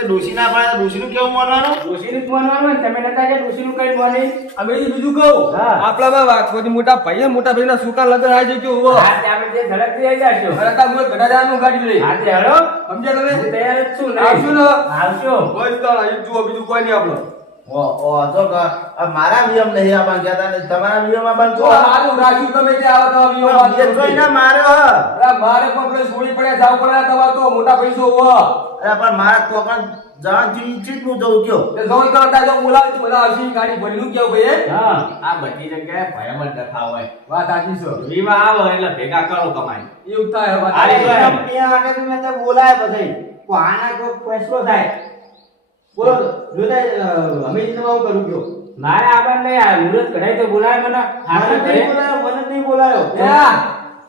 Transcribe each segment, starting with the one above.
તે ડોશી ના પાડે ડોશીનું કેવું માનવાનું? ડોશીનું જ માનવાનું ને તમે નતા કે ડોશીનું કઈ માની. અમે બીજું કહું હા. આપણામાં કોઈ મોટા ભાઈ મોટા ભાઈના સુકા લગન આવી જજો ઉભો હા તે આપણે જે ઝડપથી આવી જાશો. અરે તા મુએ ઘડા જાનું ગાડી લઈ હા તે હેડો. સમજ્યા તમે? હું તૈયાર જ છું ને. આવશું ને? આવશો. કોઈ તો જુઓ બીજું કોઈ નહીં આપણો તો મારા નિયમ નહીં આવવાનું કહેતા ને તમારા નિયમમાં પણ તો હાલું રાખ્યું તમે જે આવો તો વિયો કોઈ ના માર્યો હ. અરે મારે પણ પેલે છોડી પડ્યા જાવ પડ્યા તમાર તો મોટા પૈસો હો અરે પણ મારા તો પણ જવાનું ઈચ્છિત હું જઉં કયો તે જોઈ કરતા જો બોલાવ તું બધા આવશી ગાડી ભર્યું કેવું ભાઈ હા. આ બધી જગ્યાએ ભયમત કથા હોય વાત સાચી છે વિવાહ આવે એટલે ભેગા કરો કમાઈ એવું થાય વાત અરે સાચી. ત્યાં આગળ મેં તે બોલાય પછી આના કોઈ ફેસલો થાય બોલો જોતા અમે હું કરું કયો મારે આબાદ નહીં આ મુરત કઢાઈ તો બોલાય મને. મને નહીં બોલાયો મને નહીં બોલાયો એ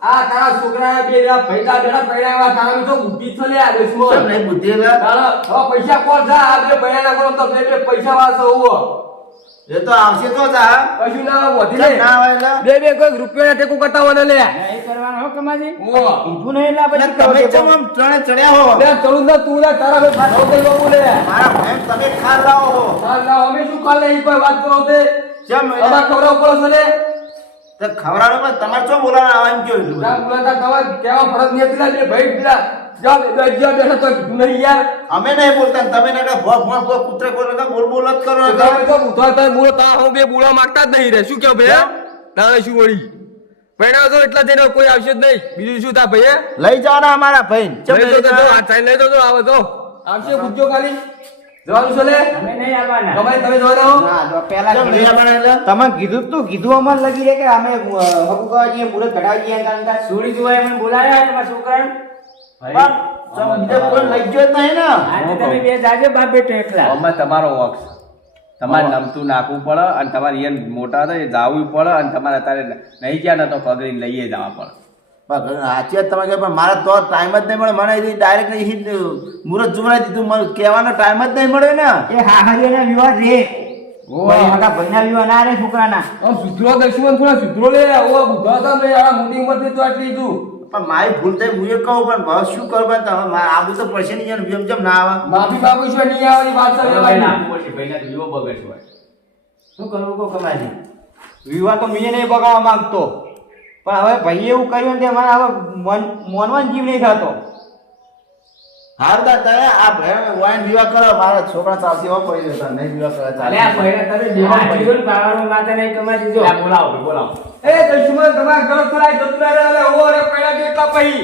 આ તારા છોકરા બે પૈસા બેડા પૈડા તારા તો બુદ્ધિ છે લે આ દેશમાં કેમ નહીં બુદ્ધિ લે? તારા હવે પૈસા કોણ જા આ બે પૈડા કરો તો બે પૈસા વાળો હોવો એ તો આવશે તો જા કશું ના વધી કેમ લે ના આવે લે? બે કોઈ રૂપિયા ટેકો કરતા હોય ને લે નહીં કરવાનું હો કમાજી. ઓ કીધું નહીં એટલે એટલે પછી તમે ચમ આમ ત્રણે ચડ્યા હો લે ચલું ના તું લે તારા બે ભાડો કઈ બાબુ લે મારા ભાઈ તમે ખાર લાવો હો ચાલ ના અમે શું કાલે ઈ કોઈ વાત કરો તે કેમ અમાર ખવડાવ પડો છે લે તે ખવડાવો પણ તમારે શું બોલાવા આવે એમ કેવું એટલું ના બધું? બોલતા તમાર કેવા ફરક નહીં પેલા બે ભાઈ પેલા જા બેઠા તો કીધું નહીં યાર અમે નહીં બોલતા ને તમે ને કે ભોગ ભોગ ભોગ કૂતરે કોઈ ને બોલ બોલ જ કરો તો તમે તો બુધા તાર બોલો તા હું બે બોલવા માંગતા જ નહીં રે શું કેવું ભાઈ તારે શું વળી પૈણા તો એટલા જઈને કોઈ આવશે જ નહીં બીજું શું તા ભાઈ લઈ જવાના અમારા ભાઈ લઈ તો આ ચાઈ લઈ તો આવે તો આવશે પૂછજો ખાલી જવાનું છે લે અમે નહીં આવવાના. કમાઈ તમે જવાના હો ના જો પહેલા કેમ નહીં આવવાના એટલે? તમે કીધું તું કીધું અમને લગી રે કે અમે હકુકાજી મુરત કઢાવી જઈએ કારણ કે સોળી જોવાય મને બોલાયા તમારા છોકરાને. પણ ચમ બીજે કોઈ લઈ ગયો જ નહીં ને આજે તમે બે જાજો બાપ બેટો એકલા. આમાં તમારો વોક છે તમારે નમતું નાખવું પડે અને તમારે ઈયન મોટા હતા એ જાવું પડે અને તમારે અત્યારે નહીં ગયા ને તો પગડીને લઈએ જવા પડે પણ સાચી વાત તમે કહે પણ મારે તો ટાઈમ જ નહીં મળે મને ડાયરેક્ટ અહીં મુહૂર્ત જોડાઈ દીધું મને કહેવાનો ટાઈમ જ નહીં મળે ને એ હાહરીના વિવાહ રે ભાઈના વિવાહ ના રે છોકરાના આમ સુધરો દક્ષિણ થોડા સુધરો લે ઓ બુધા હતા ને આ મોટી ઉંમર થી તો આટલી તું પણ મારી ભૂલ થઈ હું એ કહું પણ ભાવ શું કરું પણ તમે મારે આબુ તો પડશે નહીં યાર જેમ જેમ ના આવે માફી બાબુ છે નહીં આવવાની વાત છે ભાઈ ભાઈ નાખવું પડશે ભાઈને તો વિવો બગડશે હોય શું કરવું કહો કમાજી વિવાહ તો મેં નહીં બગાડવા માંગતો પણ હવે ભાઈ એવું કર્યું ને તે મને હવે મોનવાન જીવ નહીં થતો હારદા તારે આ ભાઈ વાઈન વિવાહ કરો મારા છોકરા ચાલતી હોય પડી જતા નહીં વિવાહ કરે અલે આ ચાલે ભઈના તમે બેવા જીવન પાવાનું માથે નહીં કમાજી જો. બોલાવો બોલાવો એ દક્ષિણ તમારા ઘર ખરાય જતું રહે અલે ઓ રે પૈડા કેટલા પઈ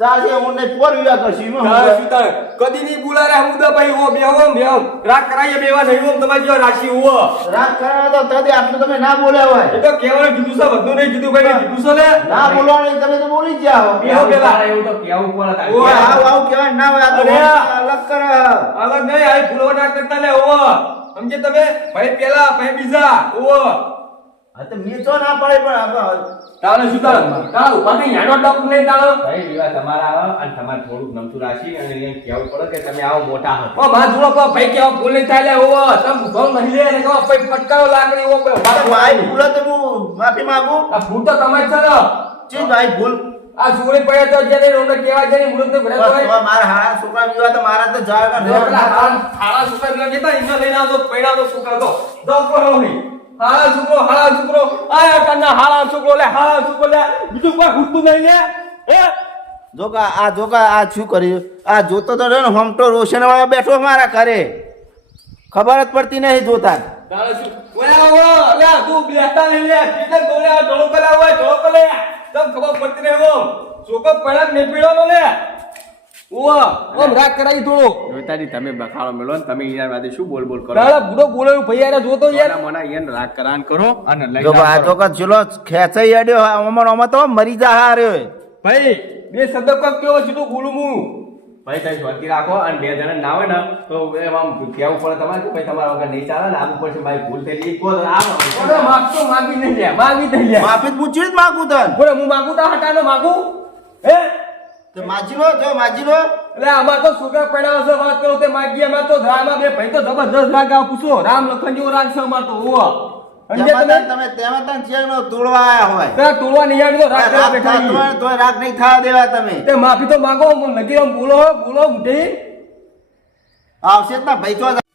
ચાલશે હું નહીં પોર વિવાહ કરશું એમાં હા હું શું તારે કદી ની બોલારે હું તો ભાઈ ઓ બેહો રાગ કરાઈએ બેવા નહીં ઓમ તમારી જો રાશિ હો રાત કરે તો તદી આટલું તમે ના બોલ્યા હોય એ તો કેવાનું કીધું છે બધું નહીં કીધું ભાઈ કીધું છે લે ના બોલવાનું તમે તો બોલી જ જાઓ બેહો પેલા એવું તો કેવું પડે ઓય આવ આવ કહેવાય ના હોય આ તો અરે. અલગ કરે અલગ નહીં આ ભૂલો ના કરતા લે ઓ સમજે તમે ભાઈ પેલા ભાઈ બીજા ઓ હા તો મેં તો ના પાડે પણ આપણે તારે શું તારે તારે ઉપાથી યાનો ડબ લઈ તારે ભાઈ વિવાહ તમારા આવે અને તમારે થોડુંક નમતું રાખી અને એને કહેવું પડે કે તમે આવો મોટા હો ઓ માં જોડો કો ભાઈ કેવા બોલ નહીં થાય લે ઓ તમ ભૂલ નહીં લે ને કો ભાઈ ફટકારો લાકડી ઓ ભાઈ ભૂલ તો હું માફી માંગુ આ ભૂલ તો તમારી છે ને જી ભાઈ ભૂલ આ સુગડી પડે તો જેને રોને કેવા જેની મૃત ભરે તો બસ હવે મારા હારા છોકરા વિવાહ તો મારા તો પેલા જાવ હાળા સુકા જેવા જતા ઇનો લઈને આવતો પૈણા તો સુકા તો દોપરો હોય હાળા છોકરો આયા કરના હાળા છોકરો લે હાળા છોકરો લે બીજું કોઈ હુતું નહીં લે હે જોકા આ શું કર્યું આ જોતો તો રહ્યો ને હમટો રોશન વાળા બેઠો મારા ઘરે ખબર જ પડતી નહીં જોતા તારે શું ઓયા લે તું બેઠા નહીં લે કીધર ગોલે ઢોળો કલા હોય ઢોળો કલે તમ ખબર પડતી નહીં હો છોકરો પડા ને પીડો લે ઓમ રાગ કરાઈ થોડો જોઈતાજી તમે બખાડો મેળો ને તમે યાર વાદે શું બોલ બોલ કરો તારા બુડો બોલાયું ભઈ યાર જોતો યાર મોના યાર રાગ કરાન કરો અને લઈ જો આ જોકા ચલો ખેંચાઈ અડ્યો અમાર તો મરી જા હાર્યો ભાઈ બે શબ્દ કોક કેવો સીધું બોલું હું ભાઈ તમે શાંતિ રાખો અને બે જણા ના હોય ને તો એમ આમ કહેવું પડે તમારે કે ભાઈ તમારા વગર નહીં ચાલે ને આમ ઉપર છે ભાઈ ભૂલ થઈ કો ઓરે માગતો માગી નહીં લે માગી નહીં લે માફી પૂછી જ માગું તન બોલે હું માગું તા હટાનો માગું હે તો માજી લો જો માજી લો એટલે આમાં તો છોકરા પડ્યા હશે વાત કરો તે માગી એમાં તો રામા બે ભાઈ તો જબરદસ્ત રાગ આ પૂછો રામ લખન જેવો રાગ છે અમાર તો હોવો સમજે તમે તમે તેમાં તન ચેનો તોડવા આયા હોય તે તોડવા નહીં આવી તો રાગ કરવા બેઠા છીએ. તો રાગ નહીં થવા દેવા તમે તે માફી તો માંગો લગી આમ બોલો મુઠી આવશે જ ના ભાઈ તો